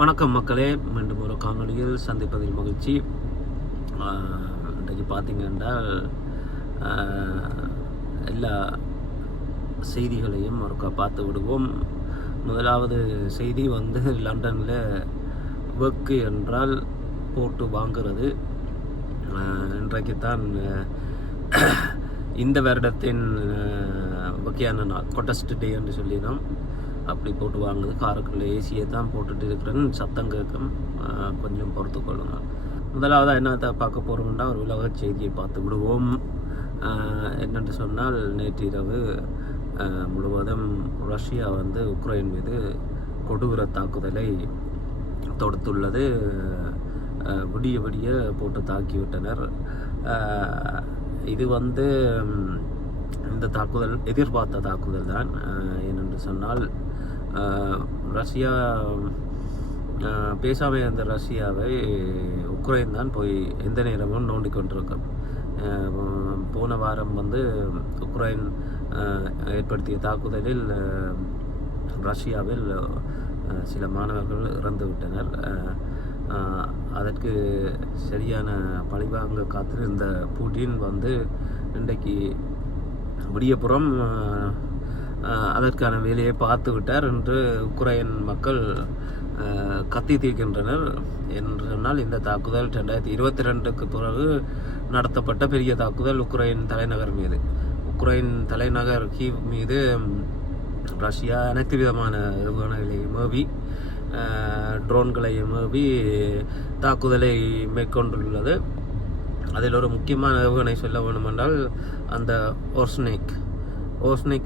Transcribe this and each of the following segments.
வணக்கம் மக்களே, மீண்டும் ஒரு காணொலியில் சந்திப்பதில் மகிழ்ச்சி. இன்றைக்கு பார்த்தீங்கன்னா எல்லா செய்திகளையும் ஒருக்கா பார்த்து விடுவோம். முதலாவது செய்தி லண்டனில் வெக்கு என்றால் போட்டு வாங்குறது. இன்றைக்கு தான் இந்த வருடத்தின் முக்கியமான நாள், கொட்டஸ்ட் டே என்று சொல்லினோம். அப்படி போட்டு வாங்குது. காருக்குள்ளே ஏசியை தான் போட்டுட்டு இருக்கிறேன்னு சத்தம் கேட்கும், கொஞ்சம் பொறுத்து கொள்ளுங்க. முதலாவதாக என்னத்தை பார்க்க போகிறோம்னா, ஒரு உலக செய்தியை பார்த்து விடுவோம். என்னென்று சொன்னால், நேற்று இரவு முழுவதும் ரஷ்யா உக்ரைன் மீது கொடூர தாக்குதலை தொடுத்துள்ளது. விடிய விடிய போட்டு தாக்கிவிட்டனர். இது இந்த தாக்குதல் எதிர்பார்த்த தாக்குதல் தான். ஏனென்று சொன்னால், ரஷ்யா பேசாமல் இருந்த ரஷ்யாவை உக்ரைன் தான் போய் எந்த நேரமும் நோண்டி கொண்டிருக்கும். போன வாரம் உக்ரைன் ஏற்படுத்திய தாக்குதலில் ரஷ்யாவில் சில மாணவர்கள் இறந்து விட்டனர். அதற்கு சரியான பழிவாங்க காத்திருந்த புடின் இன்றைக்கு விடியப்புறம் அதற்கான வேலையை பார்த்து விட்டார் என்று உக்ரைன் மக்கள் கத்தி தீர்க்கின்றனர். என்று சொன்னால், இந்த தாக்குதல் 2022க்கு பிறகு நடத்தப்பட்ட பெரிய தாக்குதல் உக்ரைன் தலைநகர் மீது. உக்ரைன் தலைநகர் கீவ் மீது ரஷ்யா அனைத்து விதமான ஏவுகணைகளையும் ஏவி, ட்ரோன்களையும் ஏவி தாக்குதலை மேற்கொண்டுள்ளது. அதில் ஒரு முக்கியமான ஏவுகணை சொல்ல வேண்டுமென்றால், அந்த ஓர்ஸ்னிக்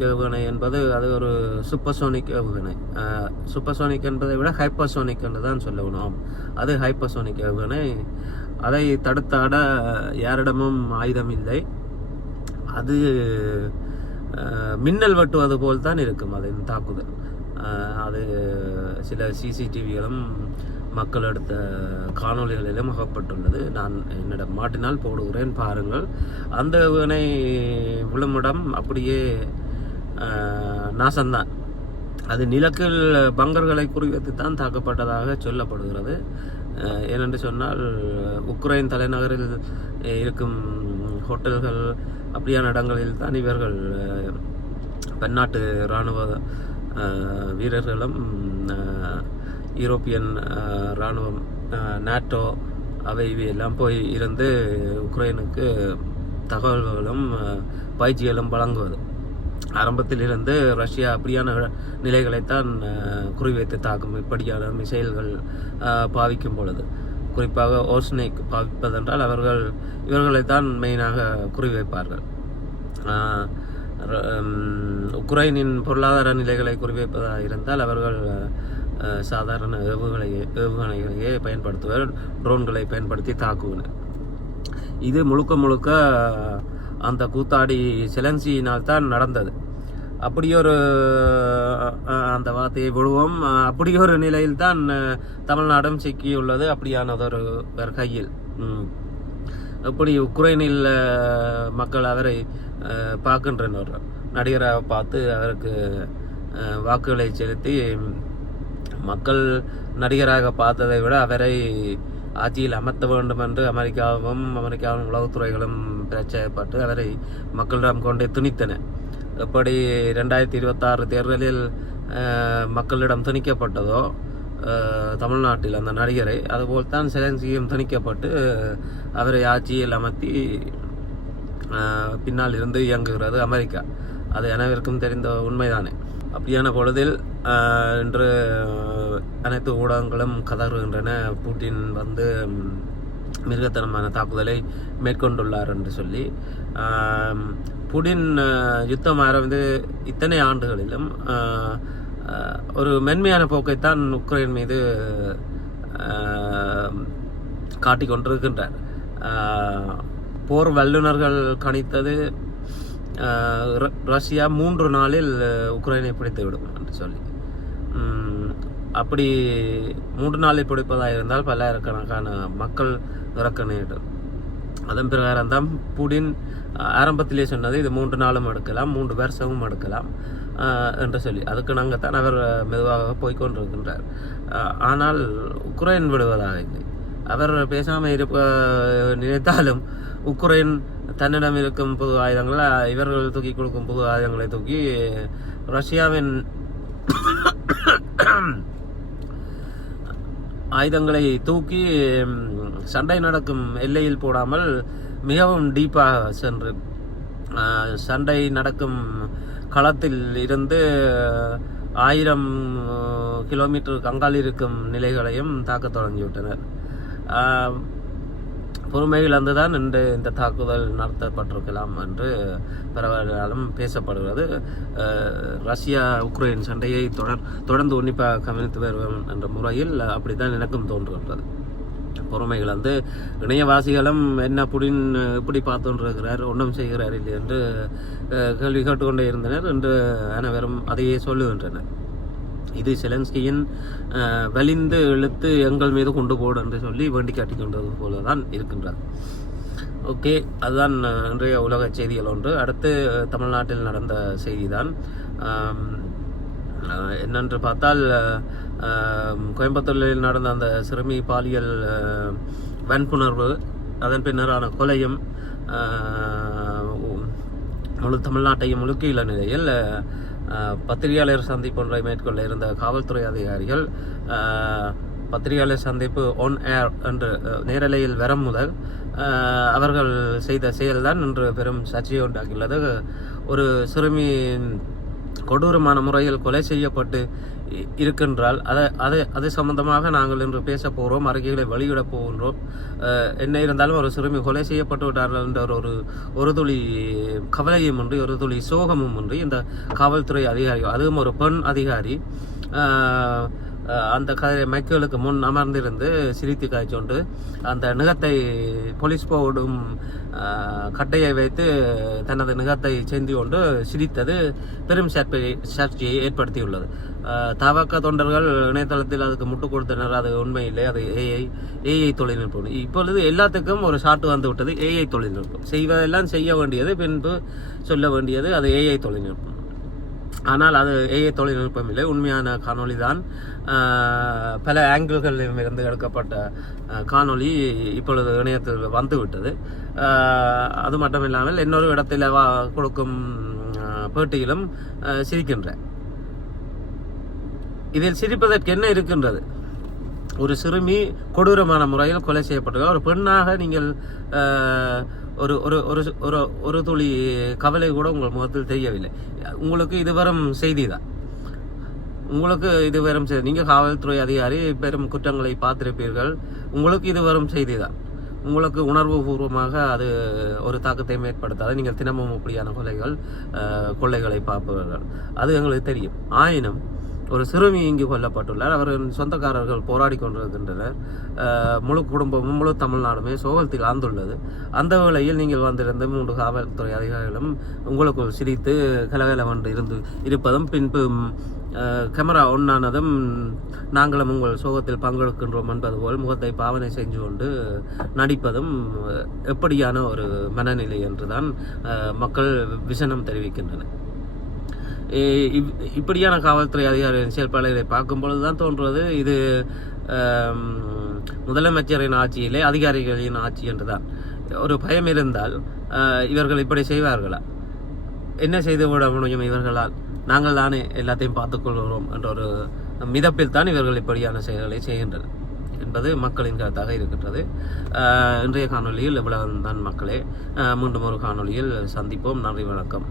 ஏவுகணை என்பது அது ஒரு சூப்பர்சோனிக் ஏவுகணை. சூப்பர்சோனிக் என்பதை விட ஹைப்பர்சோனிக் என்று தான் சொல்ல வேணும். அது ஹைப்பர்சோனிக் ஏவுகணை. அதை தடுத்தாட யாரிடமும் ஆயுதம் இல்லை. அது மின்னல் வெட்டுவது போல் தான் இருக்கும் அதன் தாக்குதல். அது சில சிசிடிவிகளும் மக்கள் எடுத்த காணொலிகளிலும் அகப்பட்டுள்ளது. நான் என்னிடம் மாட்டினால் போடுகிறேன், பாருங்கள். அந்த ஏவுகணை விழுமிடம் அப்படியே நாசம்தான். அது நிலக்கில் பங்கர்களை குறிவைத்து தான் தாக்கப்பட்டதாக சொல்லப்படுகிறது. ஏனென்று சொன்னால், உக்ரைன் தலைநகரில் இருக்கும் ஹோட்டல்கள் அப்படியான இடங்களில் தான் இவர்கள் பன்னாட்டு இராணுவ வீரர்களும் யூரோப்பியன் இராணுவம், நாட்டோ அவை எல்லாம் போய் இருந்து உக்ரைனுக்கு தகவல்களும் பயிற்சிகளும் வழங்குவது. ஆரம்பத்தில் இருந்து ரஷ்யா அப்படியான நிலைகளைத்தான் குறிவைத்து தாக்கும். இப்படியான மிசைல்கள் பாவிக்கும் பொழுது, குறிப்பாக ஓர்ஸ்னிக் பாவிப்பதென்றால் இவர்களைத்தான் மெயினாக குறிவைப்பார்கள். உக்ரைனின் பொருளாதார நிலைகளை குறிவைப்பதாக இருந்தால் அவர்கள் சாதாரண ஏவுகணைகளையே பயன்படுத்துவர், ட்ரோன்களை பயன்படுத்தி தாக்குவர். இது முழுக்க அந்த கூத்தாடி செலன்சியினால் தான் நடந்தது. அப்படியொரு அந்த வார்த்தையை விடுவோம். அப்படியொரு நிலையில் தான் தமிழ்நாடும் சிக்கியுள்ளது. அப்படியானதொரு கையில் எப்படி உக்ரைனில் மக்கள் அவரை பார்க்கின்றனர். நடிகராக பார்த்து அவருக்கு வாக்குகளை செலுத்தி மக்கள் நடிகராக பார்த்ததை விட அவரை ஆட்சியில் அமர்த்த வேண்டும் என்று அமெரிக்காவும் உளவுத்துறைகளும் பிரச்சனைப்பட்டு அவரை மக்களிடம் கொண்டே துணித்தன. எப்படி 2026 தேர்தலில் மக்களிடம் திணிக்கப்பட்டதோ தமிழ்நாட்டில் அந்த நடிகரை, அதுபோல் தான் செலன்சியும் திணிக்கப்பட்டு அவரை ஆட்சியில் அமர்த்தி பின்னால் இருந்து இயங்குகிறது அமெரிக்கா. அது அனைவருக்கும் தெரிந்த உண்மைதானே. அப்படியான பொழுதில் இன்று அனைத்து ஊடகங்களும் கதறுகின்றன, புட்டின் மிருகத்தனமான தாக்குதலை மேற்கொண்டுள்ளார் என்று சொல்லி. புடின் யுத்தம் ஆரம்பித்து இத்தனை ஆண்டுகளிலும் ஒரு மென்மையான போக்கைத்தான் உக்ரைன் மீது காட்டிக் கொண்டிருக்கின்றார். போர் வல்லுநர்கள் கணித்தது ரஷ்யா 3 நாளில் உக்ரைனை பிடித்துவிடும் என்று சொல்லி. அப்படி 3 நாளில் பிடிப்பதாக இருந்தால் பல்லாயிரக்கணக்கான மக்கள் இறக்க நேரிடும். அதன் பிரகாரம் தான் புடின் ஆரம்பத்திலே சொன்னது, இது 3 நாளும் எடுக்கலாம், 3 வருஷமும் எடுக்கலாம். என்று சொல்லி அதுக்கு நாங்கள் தான் அவர் மெதுவாக போய்கொண்டிருக்கின்றார். ஆனால் உக்ரைன் விடுவதாக இல்லை. அவர் பேசாமல் இருப்ப நினைத்தாலும் உக்ரைன் தன்னிடம் இருக்கும் புது ஆயுதங்களை இவர்கள் தூக்கி கொடுக்கும் புது ஆயுதங்களை தூக்கி ரஷ்யாவின் ஆயுதங்களை தூக்கி சண்டை நடக்கும் எல்லையில் போடாமல் மிகவும் டீப்பாக சென்று சண்டை நடக்கும் களத்தில் இருந்து 1000 கிலோமீட்டருக்கு அங்கால் இருக்கும் நிலைகளையும் தாக்க தொடங்கிவிட்டனர். பொறுமை இழந்துதான் இன்று இந்த தாக்குதல் நடத்தப்பட்டிருக்கலாம் என்று பரவலாலும் பேசப்படுகிறது. ரஷ்யா உக்ரைன் சண்டையை தொடர்ந்து உன்னிப்பாக கவனித்து வருவோம் என்ற முறையில் அப்படித்தான் எனக்கும் தோன்றுகின்றது. பொறுமை இழந்து இணையவாசிகளும் என்ன புடின் இப்படி பார்த்துருக்கிறார், ஒன்றும் செய்கிறார் இல்லை என்று கேள்வி கேட்டுக்கொண்டே இருந்தனர். என்று அனைவரும் அதையே சொல்லுகின்றனர். இது செலன்ஸ்கியின் வலிந்து இழுத்து எங்கள் மீது கொண்டு போடு என்று சொல்லி வேண்டி காட்டிக்கொண்டது போல தான் இருக்கின்றது. ஓகே, அதுதான் இன்றைய உலக செய்திகள் ஒன்று. அடுத்து தமிழ்நாட்டில் நடந்த செய்தி தான் என்னென்று பார்த்தால், கோயம்புத்தூரில் நடந்த அந்த சிறுமி பாலியல் வன்புணர்வு, அதன் பின்னரான கொலையும் முழு தமிழ்நாட்டையும் முழுக்கியுள்ள நிலையில் பத்திரிகையாளர் சந்திப்பு ஒன்றை மேற்கொள்ள இருந்த காவல்துறை அதிகாரிகள் பத்திரிகையாளர் சந்திப்பு ஒன் ஏர் என்று நேரலையில் வரும் முதல் அவர்கள் செய்த செயல்தான் இன்று பெரும் சர்ச்சையை உண்டாக்கியுள்ளது. ஒரு சிறுமி கொடூரமான முறையில் கொலை செய்யப்பட்டு இருக்கின்றால் அது சம்பந்தமாக நாங்கள் இன்று பேச போகிறோம், அறிக்கைகளை வெளியிட போகின்றோம். என்ன இருந்தாலும் ஒரு சிறுமி கொலை செய்யப்பட்டு விட்டார்கள் என்ற ஒரு துளி கவலையும் உண்டு, ஒரு துளி சோகமும் உண்டு இந்த காவல்துறை அதிகாரி. அதுவும் ஒரு பெண் அதிகாரி அந்த மைக்குகளுக்கு முன் அமர்ந்திருந்து சிரித்து காய்ச்சொண்டு அந்த நிகத்தை போலீஸ் போடும் கட்டையை வைத்து தனது நிகத்தை செஞ்சு கொண்டு சிரித்தது பெரும் சர்ச்சையை ஏற்படுத்தியுள்ளது. தவக்க தொண்டர்கள் இணையதளத்தில் அதுக்கு முட்டு கொடுத்தனர். அது உண்மையில்லை, அது ஏஐ தொழில்நுட்பம். இப்பொழுது எல்லாத்துக்கும் ஒரு ஷாட்டு வந்து விட்டது. ஏஐ தொழில்நுட்பம் செய்வதெல்லாம் செய்ய வேண்டியது, பின்பு சொல்ல வேண்டியது அது ஏஐ தொழில்நுட்பம். ஆனால் அது ஏஐ தொழில்நுட்பம் இல்லை, உண்மையான காணொளி தான். பல ஆங்கிள்களில் இருந்து எடுக்கப்பட்ட காணொளி இப்பொழுது இணையத்தில் வந்துவிட்டது. அது மட்டும் இல்லாமல் இன்னொரு இடத்தில் கொடுக்கும் பேட்டியிலும் சிரிக்கின்ற. இதில் சிரிப்பதற்கு என்ன இருக்கின்றது? ஒரு சிறுமி கொடூரமான முறையில் கொலை செய்யப்பட்டிருக்க ஒரு பெண்ணாக நீங்கள் ஒரு ஒரு ஒரு ஒரு துளி கவலை கூட உங்கள் முகத்தில் தெரியவில்லை. உங்களுக்கு இது வரும் செய்தி தான். உங்களுக்கு இது வரும் செய்தி. நீங்கள் காவல்துறை அதிகாரி, பெரும் குற்றங்களை பார்த்திருப்பீர்கள். உங்களுக்கு இது வரும் செய்தி தான். உங்களுக்கு உணர்வு பூர்வமாக அது ஒரு தாக்கத்தை ஏற்படுத்தாது. நீங்கள் தினமும் அப்படியான கொள்ளைகளை பார்ப்பவர்கள், அது எங்களுக்கு தெரியும். ஆயினும் ஒரு சிறுமி இங்கு கொல்லப்பட்டுள்ளார். அவரின் சொந்தக்காரர்கள் போராடி கொண்டிருக்கின்றனர். முழு குடும்பமும் முழு தமிழ்நாடுமே சோகத்தில் ஆழ்ந்துள்ளது. அந்த வேளையில் நீங்கள் வந்திருந்த 3 காவல்துறை அதிகாரிகளும் உங்களுக்குள் சிரித்து கலகலவென்று இருப்பதும், பின்பு கேமரா ஒன்னானதும் நாங்களும் உங்கள் சோகத்தில் பங்கெடுக்கின்றோம் என்பது போல் முகத்தை பாவனை செஞ்சு கொண்டு நடிப்பதும் எப்படியான ஒரு மனநிலை என்றுதான் மக்கள் விசனம் தெரிவிக்கின்றனர். இப்படியான காவல்துறை அதிகாரிகளின் செயல்பாடுகளை பார்க்கும் பொழுதுதான் தோன்றுவது இது முதலமைச்சரின் ஆட்சியிலே அதிகாரிகளின் ஆட்சி என்றுதான். ஒரு பயம் இருந்தால் இவர்கள் இப்படி செய்வார்களா? என்ன செய்து விட முடியும் இவர்களால்? நாங்கள் தானே எல்லாத்தையும் பார்த்துக்கொள்கிறோம் என்ற ஒரு மிதப்பில் தான் இவர்கள் இப்படியான செயல்களை செய்கின்றனர் என்பது மக்களின் கருத்தாக இருக்கின்றது. இன்றைய காணொலியில் இவ்வளவு தான் மக்களே. மீண்டும் ஒரு காணொலியில் சந்திப்போம். நன்றி, வணக்கம்.